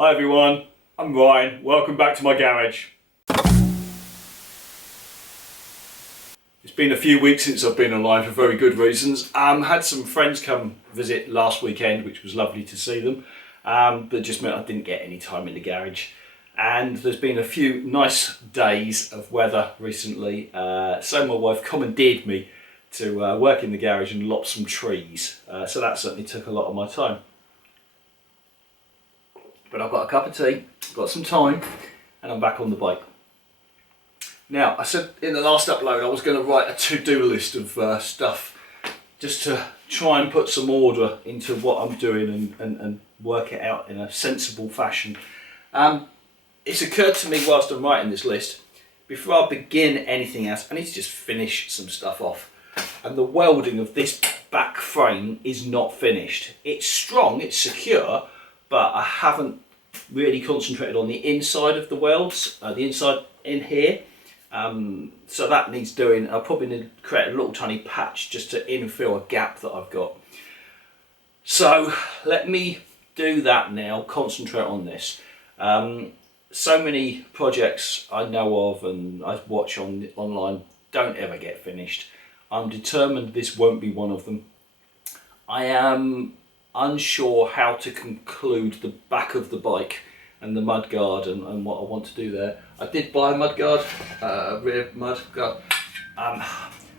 Hi everyone, I'm Ryan. Welcome back to my garage. It's been a few weeks since I've been online for very good reasons. Had some friends come visit last weekend, which was lovely to see them, but just meant I didn't get any time in the garage. And there's been a few nice days of weather recently, so my wife commandeered me to work in the garage and lop some trees. So that certainly took a lot of my time. But I've got a cup of tea, got some time, and I'm back on the bike. Now, I said in the last upload I was going to write a to-do list of stuff just to try and put some order into what I'm doing and work it out in a sensible fashion. It's occurred to me whilst I'm writing this list, before I begin anything else, I need to just finish some stuff off. And the welding of this back frame is not finished. It's strong, it's secure, but I haven't really concentrated on the inside of the welds, the inside in here. So that needs doing. I'll probably need to create a little tiny patch just to infill a gap that I've got. So let me do that now, concentrate on this. So many projects I know of and I watch online don't ever get finished. I'm determined this won't be one of them. I am unsure how to conclude the back of the bike and the mudguard and what I want to do there. I did buy a mudguard, rear mudguard.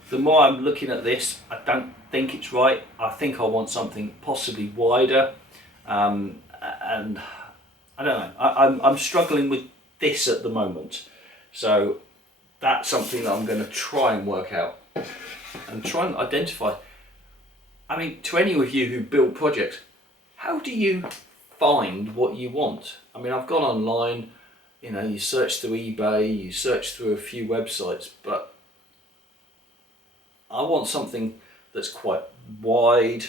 The more I'm looking at this, I don't think it's right. I think I want something possibly wider, and I don't know. I'm struggling with this at the moment, so that's something that I'm going to try and work out and try and identify. I mean, to any of you who build projects, how do you find what you want? I mean, I've gone online, you know, you search through eBay, you search through a few websites, but I want something that's quite wide.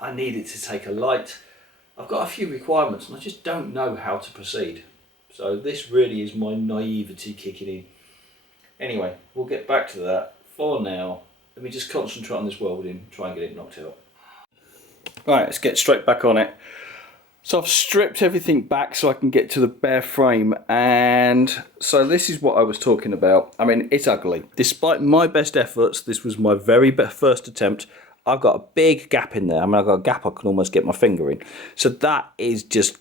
I need it to take a light. I've got a few requirements and I just don't know how to proceed. So this really is my naivety kicking in. Anyway, we'll get back to that. For now, let me just concentrate on this welding, try and get it knocked out. Right, let's get straight back on it. So I've stripped everything back so I can get to the bare frame, and so this is what I was talking about. I mean, it's ugly. Despite my best efforts, this was my very first attempt. I've got a big gap in there. I mean, I've got a gap I can almost get my finger in. So that is just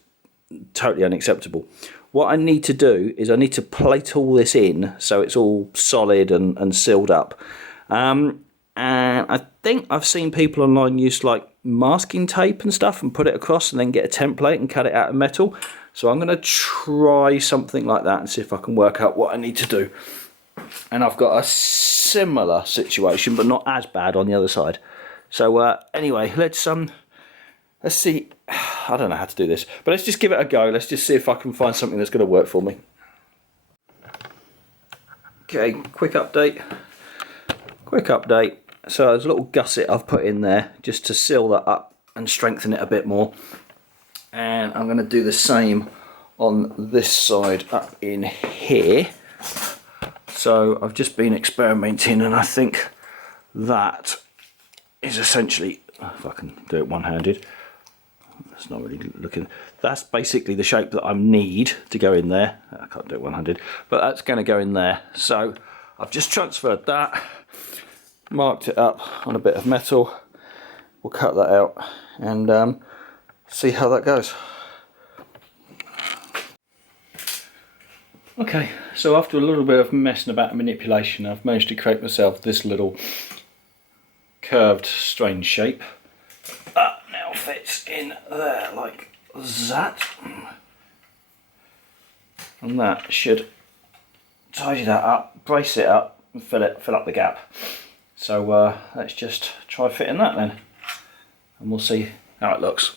totally unacceptable. What I need to do is I need to plate all this in so it's all solid and sealed up. And I think I've seen people online use like masking tape and stuff and put it across and then get a template and cut it out of metal. So I'm going to try something like that and see if I can work out what I need to do. And I've got a similar situation, but not as bad on the other side. So anyway, let's see. I don't know how to do this, but let's just give it a go. Let's just see if I can find something that's going to work for me. Okay, quick update. So there's a little gusset I've put in there just to seal that up and strengthen it a bit more. And I'm going to do the same on this side up in here. So I've just been experimenting and I think that is essentially, if I can do it one-handed, that's not really looking, that's basically the shape that I need to go in there. I can't do it one-handed, but that's going to go in there. So I've just transferred that, marked it up on a bit of metal. We'll cut that out and see how that goes. Okay, so after a little bit of messing about and manipulation, I've managed to create myself this little curved strange shape that now fits in there like that, and that should tidy that up, brace it up and fill up the gap. So let's just try fitting that then and we'll see how it looks.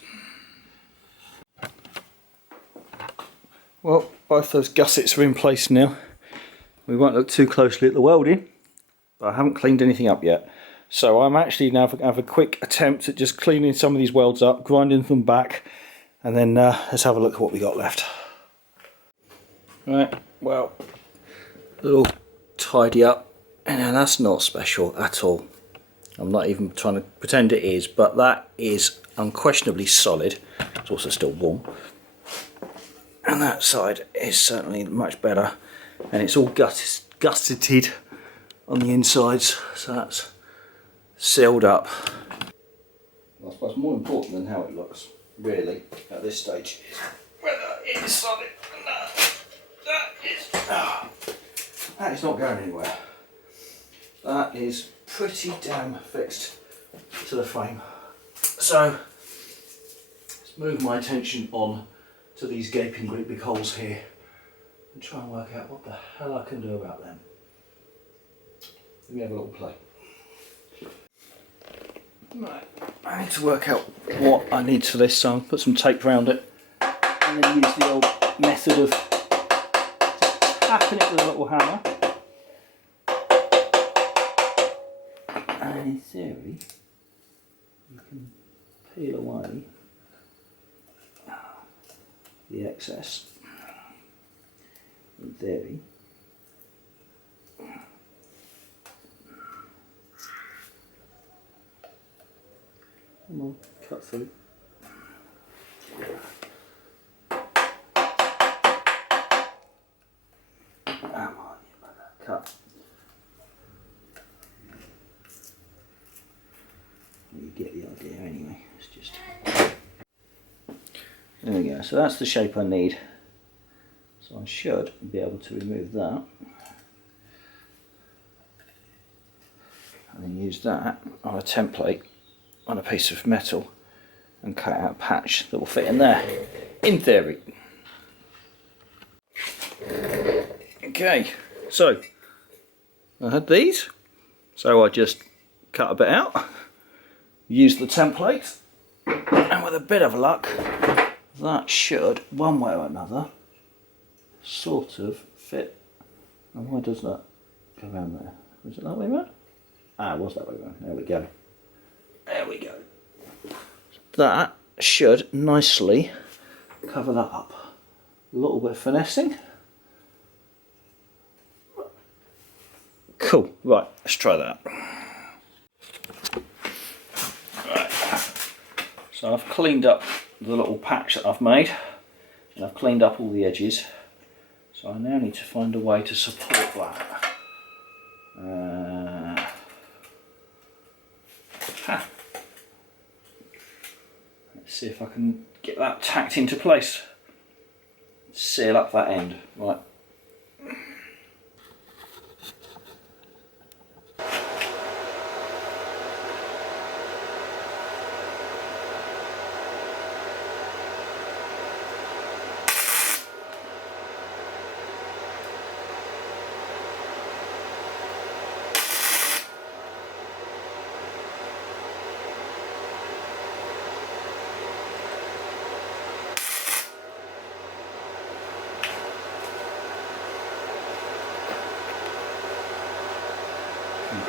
Well, both those gussets are in place now. We won't look too closely at the welding, but I haven't cleaned anything up yet. So I'm actually now going to have a quick attempt at just cleaning some of these welds up, grinding them back, and then let's have a look at what we got left. Right, well, a little tidy up, and that's not special at all. I'm not even trying to pretend it is, but that is unquestionably solid. It's also still warm. And that side is certainly much better. And it's all gusseted on the insides, so that's sealed up. I suppose more important than how it looks, really, at this stage, is whether it's solid. That is not going anywhere. That is pretty damn fixed to the frame. So let's move my attention on to these gaping great big holes here and try and work out what the hell I can do about them. Let me have a little play. Right, I need to work out what I need for this, so I'll put some tape around it and then use the old method of just tapping it with a little hammer. And in theory, you can peel away the excess. In theory. Come on, cut through. Come on, cut. You get the idea anyway. It's just. There we go. So that's the shape I need. So I should be able to remove that. And then use that on a template on a piece of metal and cut out a patch that will fit in there, in theory. Okay, so I had these, so I just cut a bit out, use the template, and with a bit of luck, that should, one way or another, sort of fit. And why does that go around there? Was it that way around? Ah, it was that way around. There we go. There we go. That should nicely cover that up. A little bit of finessing. Cool. Right, let's try that. Right. So I've cleaned up the little patch that I've made, and I've cleaned up all the edges. So I now need to find a way to support that. Let's see if I can get that tacked into place. Seal up that end. Right.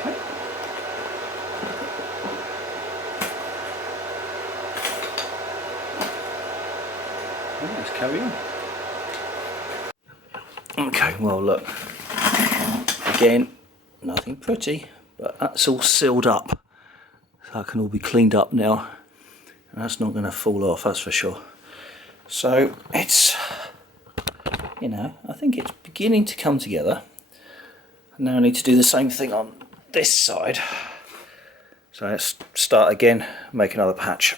Okay. Let's carry on. Okay, well look, again, nothing pretty, but that's all sealed up. So that can all be cleaned up now. And that's not going to fall off, that's for sure. So it's, you know, I think it's beginning to come together. Now I need to do the same thing on this side. So let's start again, make another patch.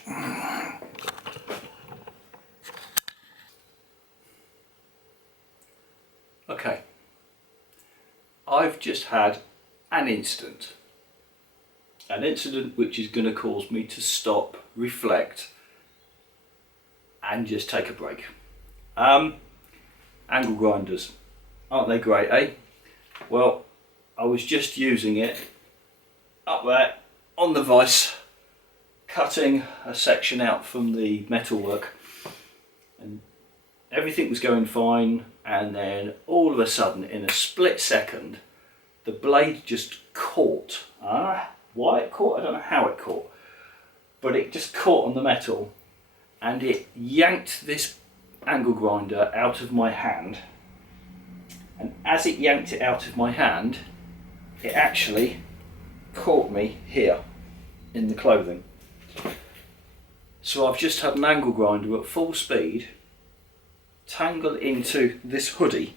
Okay, I've just had an incident which is going to cause me to stop, reflect and just take a break. Angle grinders, aren't they great, eh? Well, I was just using it up there on the vise, cutting a section out from the metalwork, and everything was going fine, and then all of a sudden, in a split second, the blade just caught. Why it caught, I don't know how it caught, but it just caught on the metal, and it yanked this angle grinder out of my hand. And as it yanked it out of my hand, it actually caught me here in the clothing. So I've just had an angle grinder at full speed tangle into this hoodie,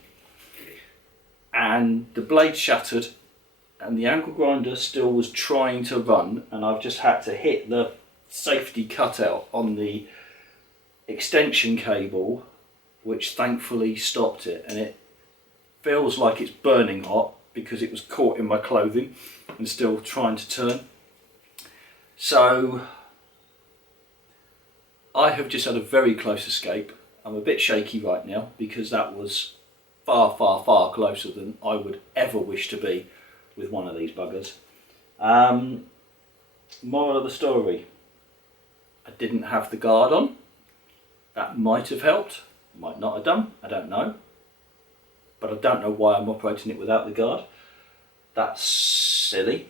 and the blade shattered and the angle grinder still was trying to run, and I've just had to hit the safety cutout on the extension cable, which thankfully stopped it, and it feels like it's burning hot because it was caught in my clothing and still trying to turn. So I have just had a very close escape. I'm a bit shaky right now because that was far, far, far closer than I would ever wish to be with one of these buggers. Moral of the story, I didn't have the guard on. That might have helped, might not have done, I don't know. But I don't know why I'm operating it without the guard. That's silly.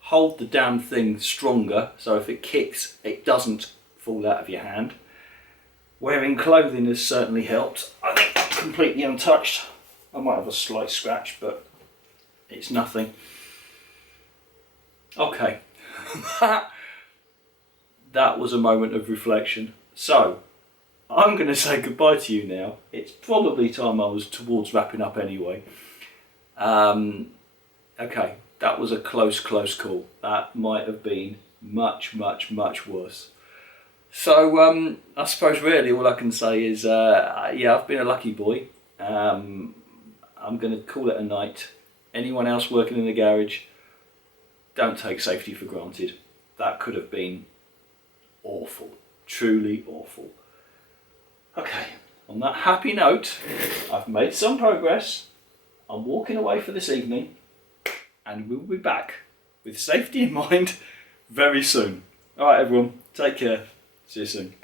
Hold the damn thing stronger so if it kicks, it doesn't fall out of your hand. Wearing clothing has certainly helped. I think I'm completely untouched. I might have a slight scratch, but it's nothing. Okay, that was a moment of reflection. So, I'm going to say goodbye to you now. It's probably time I was towards wrapping up anyway. Okay, that was a close call. That might have been much, much, much worse. So, I suppose really all I can say is, yeah, I've been a lucky boy. I'm going to call it a night. Anyone else working in the garage, don't take safety for granted. That could have been awful, truly awful. Okay, on that happy note, I've made some progress. I'm walking away for this evening, and we'll be back with safety in mind very soon. Alright everyone, take care. See you soon.